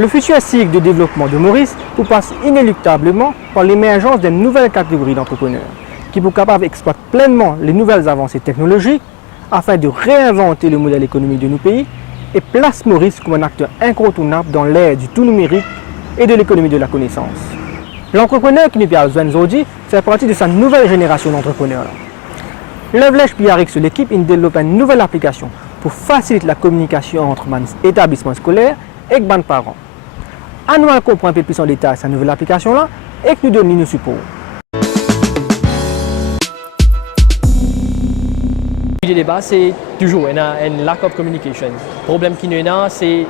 Le futur cycle de développement de Maurice passe inéluctablement par l'émergence d'une nouvelle catégorie d'entrepreneurs qui sont capables d'exploiter pleinement les nouvelles avancées technologiques afin de réinventer le modèle économique de nos pays et place Maurice comme un acteur incontournable dans l'ère du tout numérique et de l'économie de la connaissance. L'entrepreneur qui nous parle aujourd'hui fait partie de sa nouvelle génération d'entrepreneurs. Levelèche puis avec sur l'équipe, il développe une nouvelle application pour faciliter la communication entre les établissements scolaires et les parents. À nous comprendre un peu plus en détail cette nouvelle application-là et que nous donnons nos supports. Le débat, c'est toujours un lack of communication. Le problème qui nous a, c'est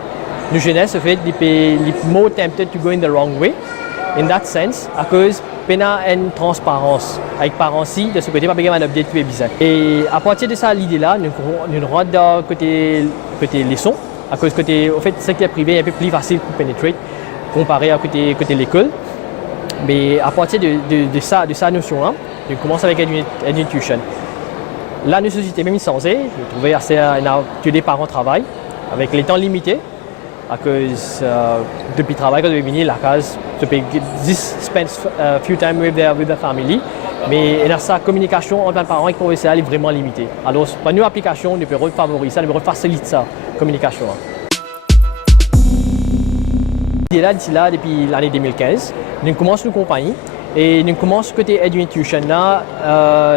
la jeunesse, en fait, les more tempted to go in the wrong way. In that sense, à cause de une transparence avec les parents de ce côté, pas besoin d'un update plus bizarre. Et à partir de ça, l'idée-là, nous rentrons dans côté leçon, à cause côté, au fait, le secteur privé est un peu plus facile pour pénétrer comparé à côté l'école. Mais à partir de sa notion-là, nous commençons avec une tuition. Là, nos sociétés même censées, je trouvais assez que les parents travaillent avec les temps limités. À cause depuis le travail, quand je venir la case, je peux spend few time with the family, mais sa communication entre les parents et les professeurs est vraiment limitée. Alors, par nos applications, nous pouvons favoriser ça, nous pouvons faciliter ça, la communication. D'ici là, depuis l'année 2015, nous commençons une compagnie et nous commençons côté Education là,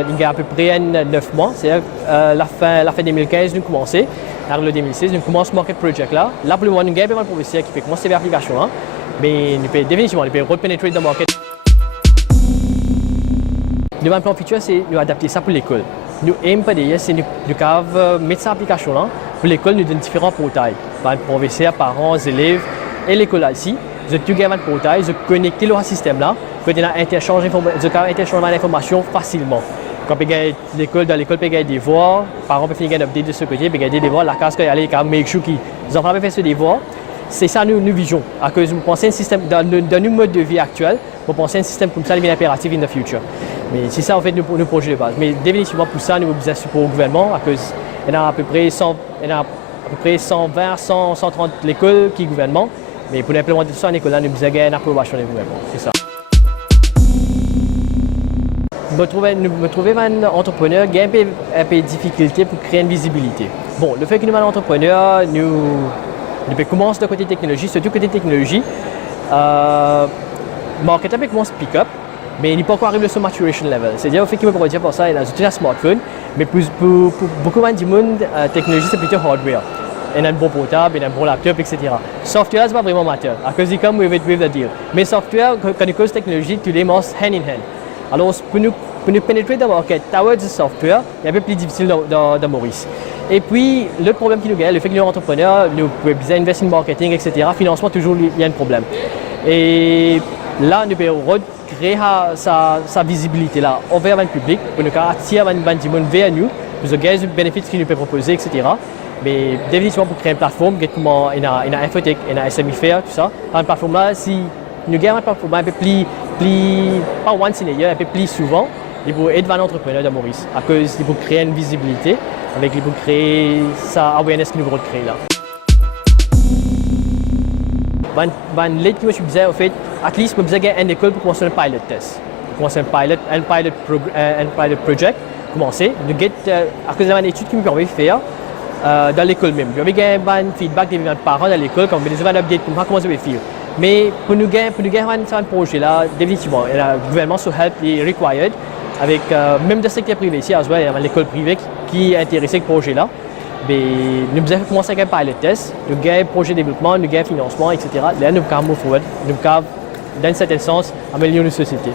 il y a à peu près 9 mois, c'est-à-dire la fin 2015, nous commençons. En 2016, nous commençons Market Project là. Là, pour le moment, nous avons un professeur qui peut commencer l'application là, mais nous pouvons définitivement repénétrer dans le market. Notre plan futur, c'est de adapter ça pour l'école. Nous aimons pas d'ailleurs, c'est de mettre cette application là pour l'école, nous donne différents portails. Professeurs, parents, élèves et l'école ici. Nous avons un portail, nous connecter leur système là, pour interchanger l'information facilement. Quand l'école, dans l'école, peut gagner des devoirs, les parents peuvent faire un update de ce côté, peut gagner des devoirs, la classe, quand aller, quand make sure qu'ils enfants peuvent faire ce devoir. C'est ça nous vision. À cause nous pensons un système, dans nos modes de vie actuels, nous pensons un système comme ça devient impératif in the future. Mais c'est ça en fait nos projets de base. Mais définitivement pour ça, nous avons besoin de support au gouvernement, à cause il y a à peu près 120, 130 l'école qui est gouvernement. Mais pour implémenter tout ça en école, nous avons besoin d'une approbation du gouvernement. C'est ça. Me trouver un entrepreneur qui a un peu de difficulté pour créer une visibilité. Bon, le fait que nous sommes un entrepreneur, nous commençons de côté technologie, surtout côté technologie. Market commence à pick up, mais il n'est pas encore arrivé sur maturation level. C'est-à-dire, au fait qu'il me produit pour ça, il a un smartphone, mais pour beaucoup de monde, technologie c'est plutôt hardware. Il a un bon portable, il a un bon laptop, etc. Software, ce n'est pas vraiment mature, à cause du come with the deal. Mais software, quand il cause technologie, tu les montes hand in hand. Alors, pour nous pénétrer dans le market towards the software, c'est un peu plus difficile dans Maurice. Et puis, le problème qui nous gagne, le fait que nous sommes entrepreneurs, nous pouvons investir en marketing, etc. Financement, toujours, il y a un problème. Et là, nous pouvons recréer sa visibilité là, envers le public, pour nous attirer les gens vers nous, pour nous gagner les bénéfices qu'ils nous peuvent proposer, etc. Mais définitivement, pour créer une plateforme, comment il y a Infotech, il y a SMI Fair, tout ça. Dans une plateforme là, si nous gagnons une plateforme un peu plus pas once in a year, un peu plus souvent, il faut aider l'entrepreneur de Maurice, à cause il faut créer une visibilité, avec il faut créer sa awareness que nous voulons créer là. L'aide que je suis besoin, en fait, at least, je besoin d'une école pour commencer un pilot test. Pour commencer un pilot project, commencer. À cause d'une étude qui me permet de faire dans l'école même. Il y a un feedback des parents dans l'école, comme ils ont un update pour comment ça va faire. Mais pour nous gagner un projet là, définitivement, le gouvernement so help est required avec même dans le secteur privé ici, il y a l'école privée qui est intéressée avec ce projet là. Mais nous devons commencer avec un pilot test, nous gagnons un projet de développement, nous gagnons un financement, etc. Là, nous pouvons move forward, nous pouvons, dans un certain sens, améliorer nos sociétés.